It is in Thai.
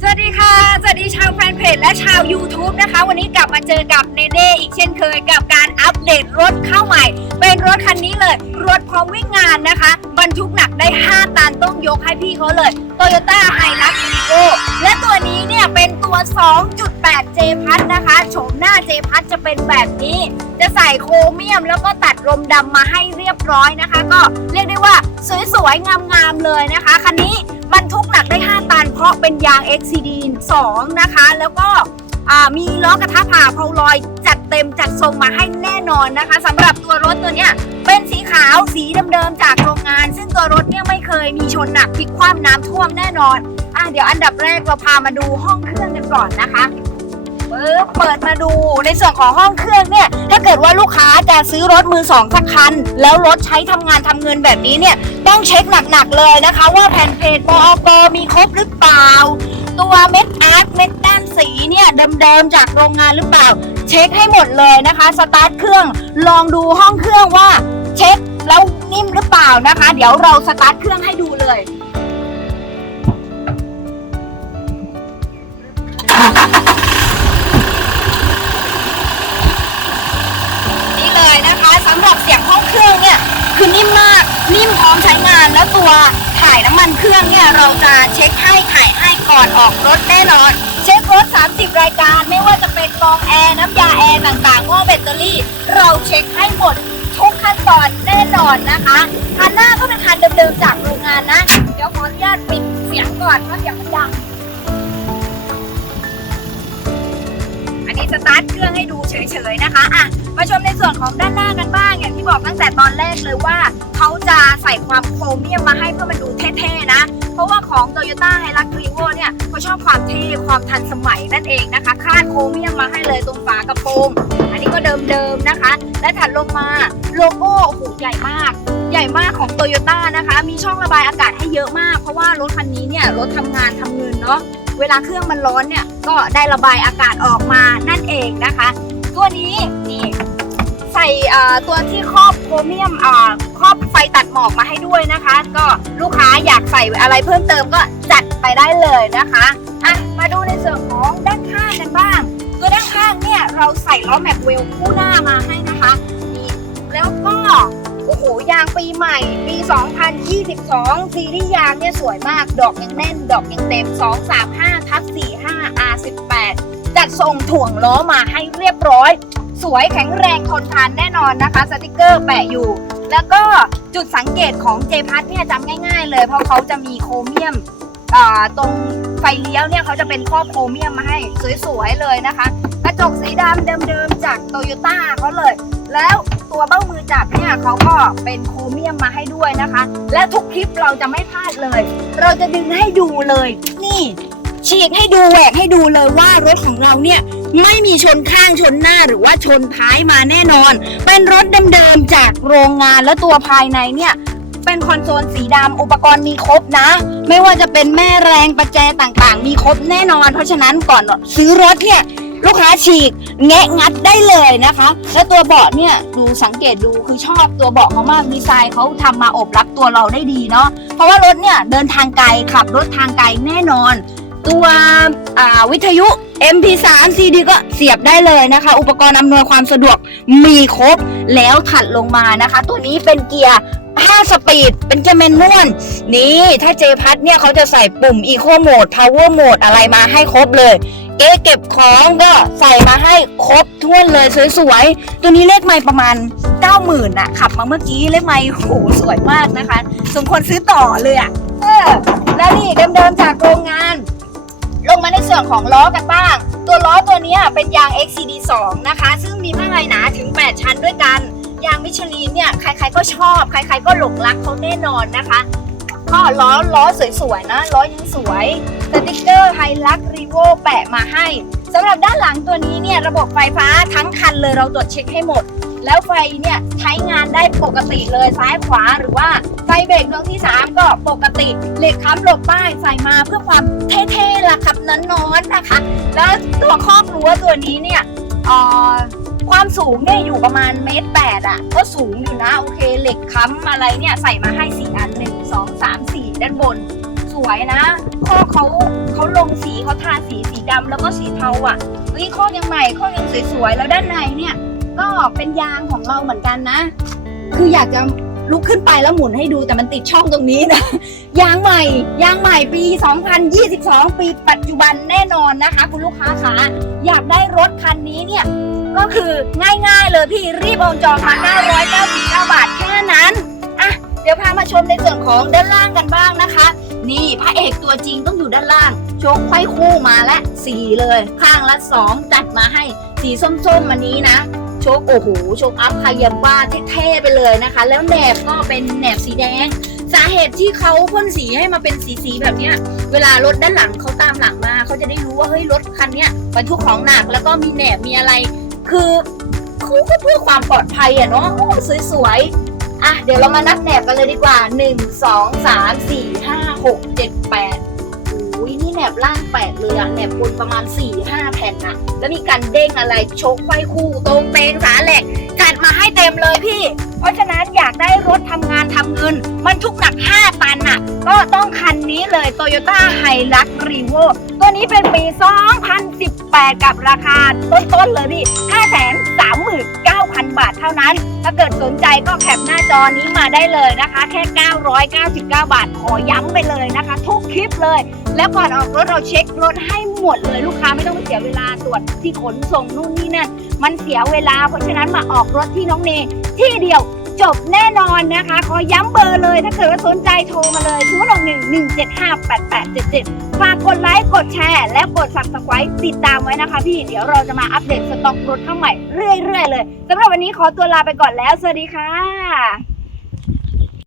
สวัสดีค่ะ สวัสดีชาวแฟนเพจและชาว YouTube นะคะ วันนี้กลับมาเจอกับเนเน่อีกเช่นเคยกับการอัปเดตรถเข้าใหม่ เป็นรถคันนี้เลย รถพร้อมวิ่งงานนะคะ บรรทุกหนักได้ 5 ตันต้องยกให้พี่เขาเลย Toyota h i l u x v i g o และตัวนี้เนี่ยเป็นตัว 2.8 J พัทนะคะโฉมหน้า J พัทจะเป็นแบบนี้ จะใส่โครเมียมแล้วก็ตัดลมดำมาให้เรียบร้อยนะคะ ก็เรียกได้ว่าสวยๆงามๆเลยนะคะคันนี้ บรรทุกหนักได้ 5 ตัน เพราะเป็นยาง XCD 2 นะคะ แล้วก็มีล้อกระทะผ่าเพาลอยจัดเต็มจัดทรงมาให้แน่นอนนะคะสำหรับตัวรถตัวเนี้ยเป็นสีขาวสีเดิมๆจากโรงงาน ซึ่งตัวรถเนี่ยไม่เคยมีชนหนักพลิกคว่ำน้ำท่วมแน่นอนอะเดี๋ยวอันดับแรกเราพามาดูห้องเครื่องกันก่อนนะคะ ปึ๊บเปิดมาดูในส่วนของห้องเครื่องเนี่ย ถ้าเกิดว่าลูกค้าจะซื้อรถมือสองสักคัน แล้วรถใช้ทำงานทำเงินแบบนี้เนี่ย ต้องเช็คหนักๆเลยนะคะ ว่าแผ่นเพจปอกมีครบหรือเปล่า ตัวเม็ดอาร์ตเม็ดด้านสีเนี่ยเดิมๆจากโรงงานหรือเปล่า เช็คให้หมดเลยนะคะสตาร์ทเครื่องลองดูห้องเครื่องว่าเช็คแล้วนิ่มหรือเปล่านะคะ เดี๋ยวเราสตาร์ทเครื่องให้ดูเลย นิ่มมาก นิ่มพร้อมใช้งาน แล้วตัวถ่ายน้ำมันเครื่องเนี่ยเราจะเช็คให้ถ่ายให้ก่อนออกรถแน่นอน เช็ครถ 30 รายการ ไม่ว่าจะเป็นกองแอร์น้ำยาแอร์ต่างๆห้อแบตเตอรี่ เราเช็คให้หมดทุกขั้นตอนแน่นอนนะคะคันหน้าก็เป็นคันเดิมๆจากโรงงานนะ เดี๋ยวขออนุญาตปิดเสียงก่อนเพราะเสียงมันดังอันนี้สตาร์ทเครื่องให้ดูเฉยๆนะคะอะ มาชมในส่วนของด้านหน้ากันบ้างอย่างที่บอกตั้งแต่ตอนแรกเลยว่า เขาจะใส่ความโครเมียมมาให้เพื่อมันดูเท่ๆนะ เพราะว่าของ Toyota h i l u x r e v o เนี่ยเขาชอบความเท่ความทันสมัยนั่นเองนะคะคาดโครเมียมมาให้เลยตรงฝากระโปรงอันนี้ก็เดิมๆนะคะ และถัดลงมาโลโก้โอ้โหใหญ่มากใหญ่มากของ Toyota นะคะ มีช่องระบายอากาศให้เยอะมาก เพราะว่ารถคันนี้เนี่ยรถทำงานทำเงินเนาะเวลาเครื่องมันร้อนเนี่ยก็ได้ระบายอากาศออกมานั่นเองนะคะ ตัวนี้นี่ ใส่ตัวที่ครอบโครเมียมอ่ครอบไฟตัดหมอกมาให้ด้วยนะคะ ก็ลูกค้าอยากใส่อะไรเพิ่มเติมก็จัดไปได้เลยนะคะอะมาดูในส่วนของด้านข้างกันบ้าง ตัวด้านข้างเนี่ยเราใส่ล้อแม็กเวลคู่หน้ามาให้นะคะนี่แล้วก็โอ้โหยางปีใหม่ปี 2022 ซีรีส์ยางเนี่ยสวยมาก ดอกยังแน่น ดอกยังเต็ม 235ทับ45 R18 จัดทรงถ่วงล้อมาให้เรียบร้อย สวยแข็งแรงทนทานแน่นอนนะคะ สติกเกอร์แปะอยู่ แล้วก็จุดสังเกตของเจพัทเนี่ยจำง่าย ๆ เลย เพราะเขาจะมีโครเมียมตรงไฟเลี้ยวเนี่ยเขาจะเป็นครอบโครเมียมมาให้สวยๆเลยนะคะ กระจกสีดำเดิมๆจากโตโยต้าเขาเลย แล้วตัวเบ้ามือจับเนี่ยเขาก็เป็นโครเมียมมาให้ด้วยนะคะ และทุกคลิปเราจะไม่พลาดเลย เราจะดึงให้ดูเลย นี่ฉีกให้ดูแหวกให้ดูเลยว่ารถของเราเนี่ย ไม่มีชนข้างชนหน้าหรือว่าชนท้ายมาแน่นอน เป็นรถเดิมๆจากโรงงานและตัวภายในเนี่ยเป็นคอนโซลสีดำอุปกรณ์มีครบนะ ไม่ว่าจะเป็นแม่แรงประแจต่างๆ มีครบแน่นอน เพราะฉะนั้นก่อนซื้อรถเนี่ยลูกค้าฉีกแงะงัดได้เลยนะคะ แล้วตัวเบาะเนี่ยดูสังเกตดูคือชอบตัวเบาะเขามากดีไซน์เขาทำมาอบรับตัวเราได้ดีเนาะเพราะว่ารถเนี่ยเดินทางไกลขับรถทางไกลแน่นอน ตัววิทยุ MP3 CD ก็เสียบได้เลยนะคะ อุปกรณ์อำนวยความสะดวกมีครบแล้วถัดลงมานะคะ ตัวนี้เป็นเกียร์5สปีด เป็นเกียร์แมนนวลนี่ถ้าเจพัทเนี่ยเขาจะใส่ปุ่ม Eco Mode Power Mode อะไรมาให้ครบเลยเก๊เก็บของก็ใส่มาให้ครบถ้วนเลยสวยๆ ตัวนี้เลขไม่ประมาณ 90,000น่ะ ขับมาเมื่อกี้เลขไม่โหสวยมากนะคะ สมควรซื้อต่อเลยอะเออ แล้วนี่เดิมๆจากโรงงาน ลงมาในส่วนของล้อกันบ้าง ตัวล้อตัวนี้เป็นยาง XCD 2 นะคะ ซึ่งมีผ้าลายหนาถึง 8 ชั้นด้วยกัน ยางมิชลินเนี่ยใครๆก็ชอบ ใครๆก็หลงรักเขาแน่นอนนะคะ ก็ล้อล้อสวยๆนะ ล้อยังสวยสติกเกอร์ไฮลักรีโวแปะมาให้สำหรับด้านหลังตัวนี้เนี่ยระบบไฟฟ้าทั้งคันเลยเราตรวจเช็คให้หมด แล้วไฟเนี่ยใช้งานได้ปกติเลยซ้ายขวาหรือว่าไฟเบรกดวงที่ 3 ก็ปกติเหล็กค้ำหลบป้ายใส่มาเพื่อความเท่ๆล่ะครับน้อนๆนะคะ แล้วตัวครอบรั้วตัวนี้เนี่ยเอ่อความสูงเนี่ยอยู่ประมาณเมตรแปดอะ ก็สูงอยู่นะ โอเคเหล็กค้ำอะไรเนี่ยใส่มาให้4อันหนึ่งสองสามสี่ด้านบน สวยนะ ข้อเขาเขาลงสีเขาทาสีสีดำแล้วก็สีเทาอะเฮ้ยข้อยังใหม่ข้อยังสวยๆ แล้วด้านในเนี่ย ก็เป็นยางของเราเหมือนกันนะ คืออยากจะลุกขึ้นไปแล้วหมุนให้ดูแต่มันติดช่องตรงนี้นะ ยางใหม่ ยางใหม่ปี 2022 ปีปัจจุบันแน่นอนนะคะ คุณลูกค้าคะอยากได้รถคันนี้เนี่ย ก็คือง่ายๆเลยพี่รีบโอนจองมา999 บาทแค่นั้นอะเดี๋ยวพามาชมในส่วนของด้านล่างกันบ้างนะคะ นี่พระเอกตัวจริงต้องอยู่ด้านล่างโชคไข้คู่มาและสีเลย ข้างละสองจัดมาให้สีส้มๆอันนี้นะ ชคโอ้โหโชคอัพคายัมบ้าเท่ๆไปเลยนะคะ แล้วแหนบก็เป็นแหนบสีแดง สาเหตุที่เขาพ่นสีให้มาเป็นสีๆแบบเนี้ย เวลารถด้านหลังเขาตามหลังมาเขาจะได้รู้ว่าเฮ้ยรถคันเนี้ยบรรทุกของหนักแล้วก็มีแหนบมีอะไร คือเขาก็เพื่อความปลอดภัยอะเนาะสวยๆอะเดี๋ยวเรามานับแหนบกันเลยดีกว่า 1 2 3 4 5 6 7 8 อ้ยนี่แหนบล่างแปดเลยอะแหนบบนประมาณ4 5แผ่นนะแล้วมีการเด้งอะไรโชกไขว้คู่ตรงเตงสาแหลกจัดมาให้เต็มเลยพี่ เพราะฉะนั้นอยากได้รถทำงานทำเงิน มันทุกหนัก 5 ตันอะก็ต้องคันนี้เลย Toyota h i l u x r e v o ตัวนี้เป็นปี 2018 กับราคาต้นๆเลยพี่539,000 บาทเท่านั้น ถ้าเกิดสนใจก็แคปหน้าจอนี้มาได้เลยนะคะ แค่ 999 บาท ขอย้ำไปเลยนะคะ ทุกคลิปเลย แล้วก่อนออกรถเราเช็ครถให้หมดเลยลูกค้าไม่ต้องไปเสียเวลาตรวจที่ขนส่งนู่นนี่นั่นมันเสียเวลาเพราะฉะนั้นมาออกรถที่น้องเนที่เดียว จบแน่นอนนะคะ ขอย้ำเบอร์เลยถ้าเกิดว่าสนใจโทรมาเลย0 6 1 1 7 5 8 8 7 7 ฝากกดไลค์กดแชร์ และกด subscribe ติดตามไว้นะคะพี่ เดี๋ยวเราจะมาอัปเดตสต็อกรถข้างใหม่เรื่อยๆเลยสำหรับวันนี้ขอตัวลาไปก่อนแล้ว สวัสดีค่ะ